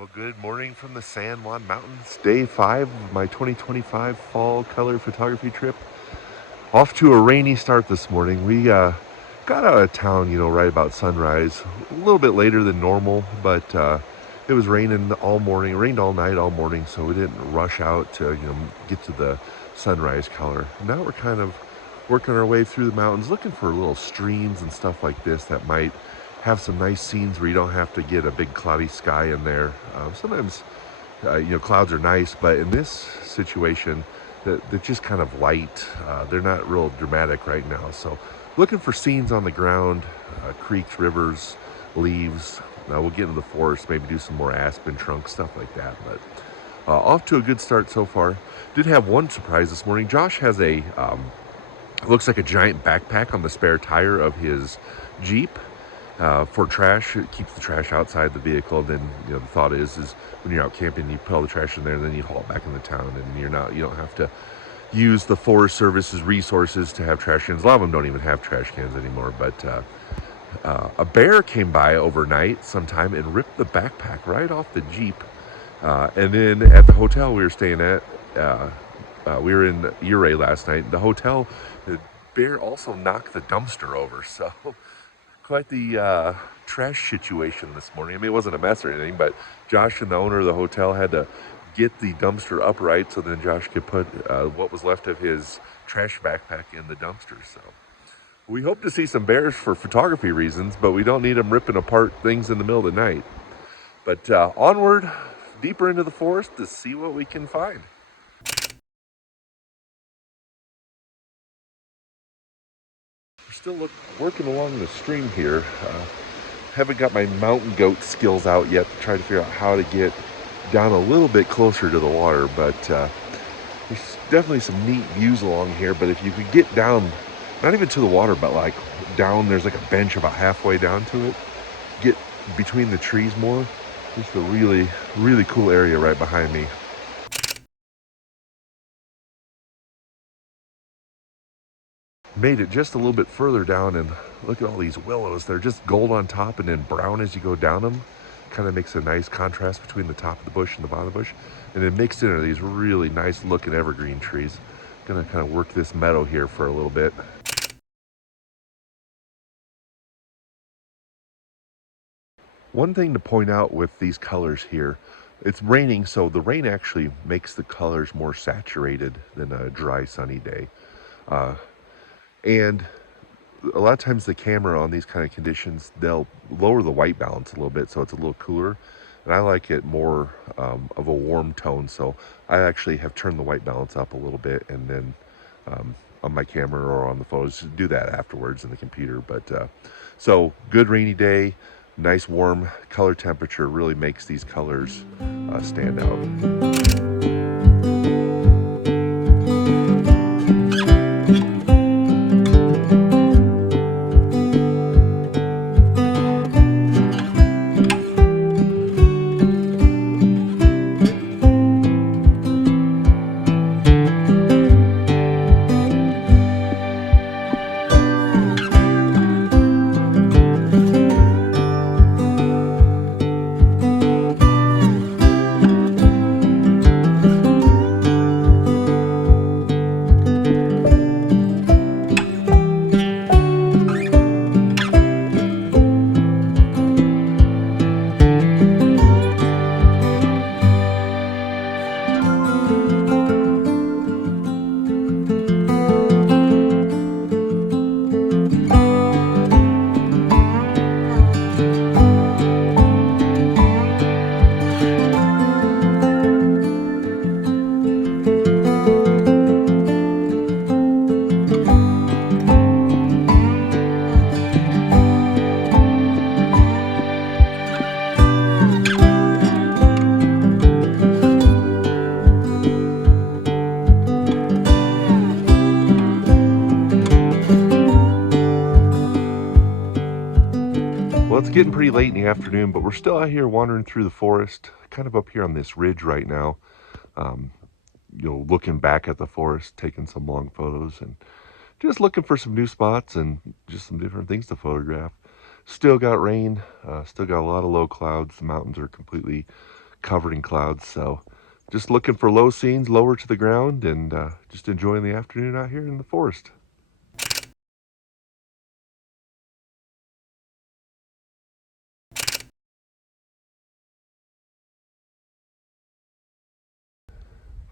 Well, good morning from the San Juan Mountains. Day 5 of my 2025 fall color photography trip. Off to a rainy start this morning. We got out of town, right about sunrise. A little bit later than normal, but it was raining all morning. It rained all night, all morning, so we didn't rush out to, get to the sunrise color. Now we're kind of working our way through the mountains, looking for little streams and stuff like this that might have some nice scenes where you don't have to get a big cloudy sky in there. Sometimes, clouds are nice, but in this situation, they're just kind of light. They're not real dramatic right now. So looking for scenes on the ground, creeks, rivers, leaves. We'll get into the forest, maybe do some more aspen trunk, stuff like that. But off to a good start so far. Did have one surprise this morning. Josh has looks like a giant backpack on the spare tire of his Jeep. For trash. It keeps the trash outside the vehicle. Then the thought is when you're out camping, you put all the trash in there, and then you haul it back in the town, and you don't have to use the Forest Service's resources to have trash cans. A lot of them don't even have trash cans anymore. But a bear came by overnight sometime and ripped the backpack right off the Jeep. And then at the hotel we were staying at, we were in Ouray last night. The hotel, the bear also knocked the dumpster over. So quite the trash situation this morning. I mean, it wasn't a mess or anything, but Josh and the owner of the hotel had to get the dumpster upright so then Josh could put what was left of his trash backpack in the dumpster. So we hope to see some bears for photography reasons, but we don't need them ripping apart things in the middle of the night. But onward, deeper into the forest to see what we can find. Still working along the stream here. Haven't got my mountain goat skills out yet to try to figure out how to get down a little bit closer to the water, but there's definitely some neat views along here. But if you could get down, not even to the water, but like down, there's like a bench about halfway down to it, get between the trees more. Just a really, really cool area right behind me. Made it just a little bit further down, and look at all these willows. They're just gold on top and then brown as you go down them. Kind of makes a nice contrast between the top of the bush and the bottom of the bush. And then mixed in are these really nice looking evergreen trees. Gonna kind of work this meadow here for a little bit. One thing to point out with these colors here, it's raining, so the rain actually makes the colors more saturated than a dry sunny day. And a lot of times the camera on these kind of conditions, they'll lower the white balance a little bit so it's a little cooler. And I like it more of a warm tone, so I actually have turned the white balance up a little bit, and then on my camera or on the photos, do that afterwards in the computer. But so good rainy day, nice warm color temperature really makes these colors stand out. It's getting pretty late in the afternoon, but we're still out here wandering through the forest, kind of up here on this ridge right now. Looking back at the forest, taking some long photos, and just looking for some new spots and just some different things to photograph. Still got rain, still got a lot of low clouds. The mountains are completely covered in clouds. So just looking for low scenes lower to the ground, and just enjoying the afternoon out here in the forest.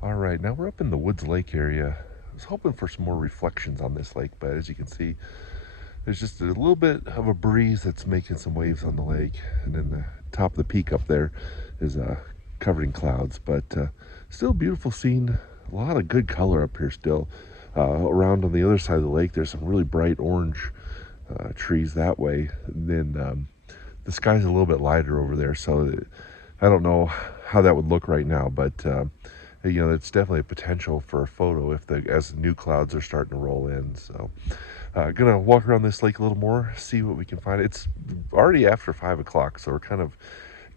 All right, now we're up in the Woods Lake area. I was hoping for some more reflections on this lake, but as you can see, there's just a little bit of a breeze that's making some waves on the lake, and then the top of the peak up there is covered in clouds, but still a beautiful scene. A lot of good color up here still. Around on the other side of the lake, there's some really bright orange trees that way. And then the sky's a little bit lighter over there, so I don't know how that would look right now, but you know, it's definitely a potential for a photo as the new clouds are starting to roll in. So gonna walk around this lake a little more, see what we can find. It's already after 5 o'clock, so we're kind of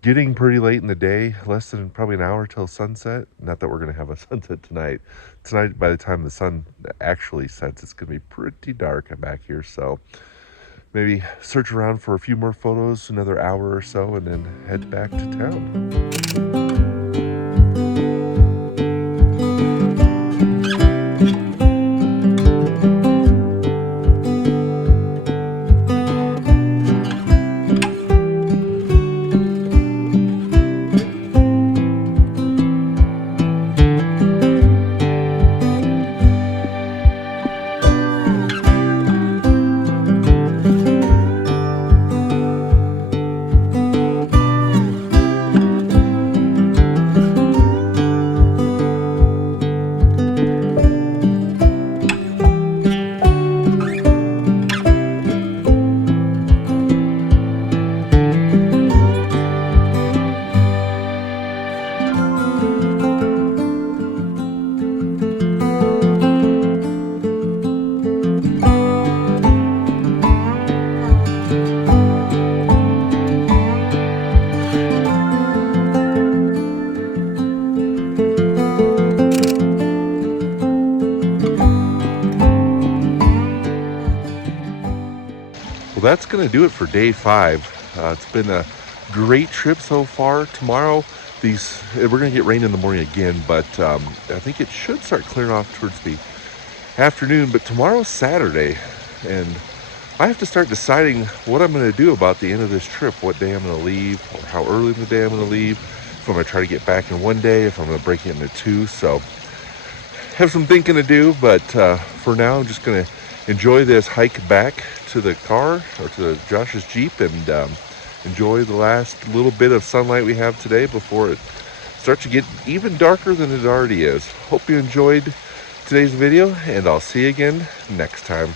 getting pretty late in the day, less than probably an hour till sunset. Not that we're gonna have a sunset tonight. Tonight, by the time the sun actually sets, it's gonna be pretty dark back here. So maybe search around for a few more photos, another hour or so, and then head back to town. Well, that's going to do it for day 5. It's been a great trip so far. Tomorrow, we're going to get rain in the morning again, but I think it should start clearing off towards the afternoon. But tomorrow's Saturday, and I have to start deciding what I'm going to do about the end of this trip, what day I'm going to leave, or how early in the day I'm going to leave, if I'm going to try to get back in one day, if I'm going to break it into 2. So have some thinking to do, but for now I'm just going to enjoy this hike back to the car, or to Josh's Jeep, and enjoy the last little bit of sunlight we have today before it starts to get even darker than it already is. Hope you enjoyed today's video, and I'll see you again next time.